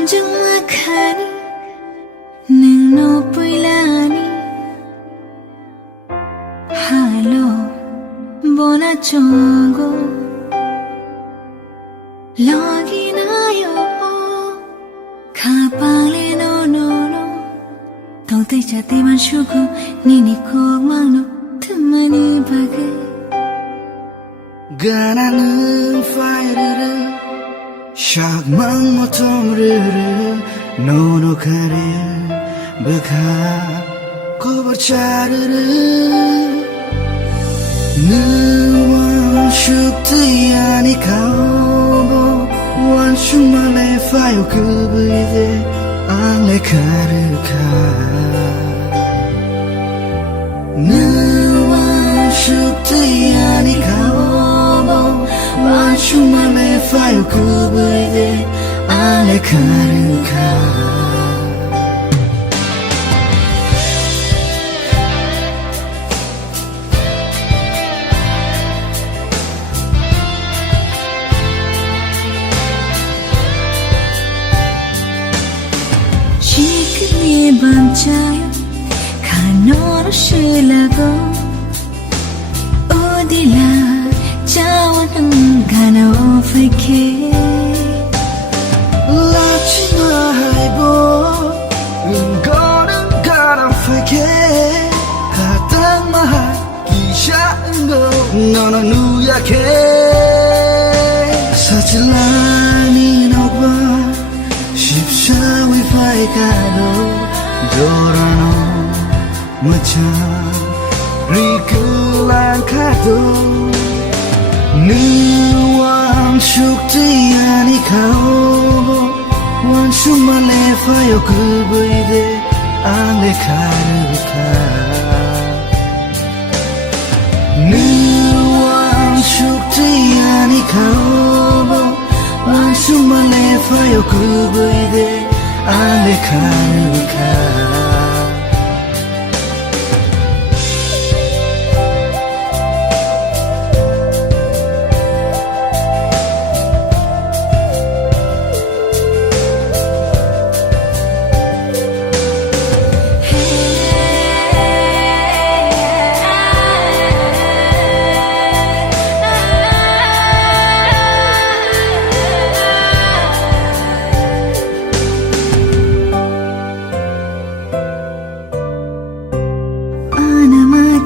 함정막하니 능노 뿌일라니 할로 보나 종고 러기나요 가방레 노노노 동태자띠만 슈고 니니 꼭망노 틈만이 바게 가나는 파이르르 샥망 모톰르르 노노카르 버카 코버차르르 느원 슈트야니 카오보 원슈말레 파요 그브이데 앙레 카르카 느원 슈트야니 카오보 원슈말레 파요 그브이데 앙레 카르카 시크니 반차요 가노로 실라고 어디라 자원은 가나 오프케 라치마 하이보 은거는 가나 오프케 가당마 기샤은거 너는 누약해 사질라니 너봐 십사위 파이가도 도라노 무차 리클란 카도 느왕 슈크티야니 카오 원슈말레 파요 그브이데 앙레 카르카 느왕 슈크티야니 카오 원슈말레 파요 그브이데 앙레 카르카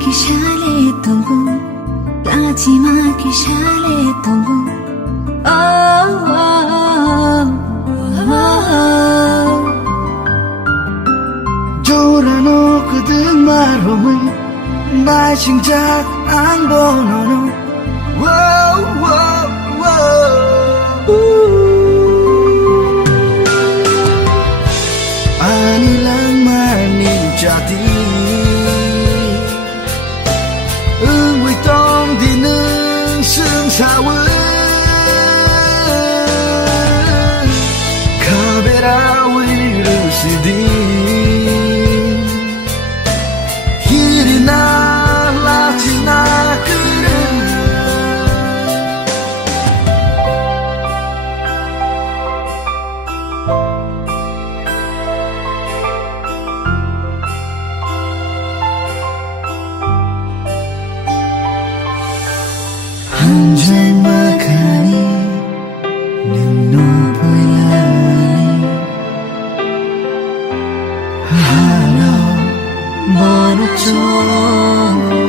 Kishale tumbu, lachima kishale tumbu. Oh, oh, oh, oh. Jorano kudung maromui, nai singjak ang bonono. Whoa, whoa, whoa. Anilang mani jati. 사원 카베라 위르시디 길이나 라치나 그래 함정막하니 능노 보일라니 할로 모노 종고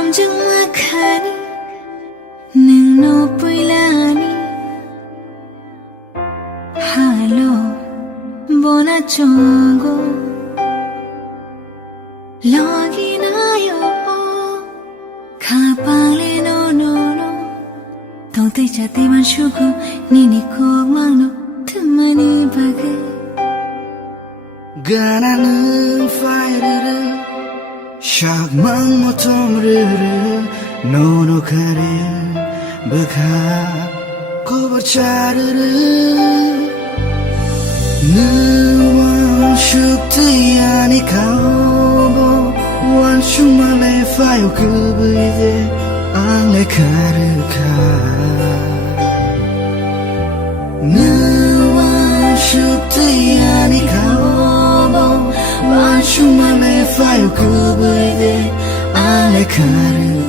함정막하니 능노 보일라니 할로 보나 종고 러기나요 가방레 노노노 동태자띠만 슈고 니니 꼭망노 틈만이 바게 가나는 파이르르 Shak mang motom rere nono kare baka kobar charere nuwan shukti yani kaubo wan shumale fayo kubide ale karuka nuwan shukti yani kaubo wan shumale fayo kubide ale karuka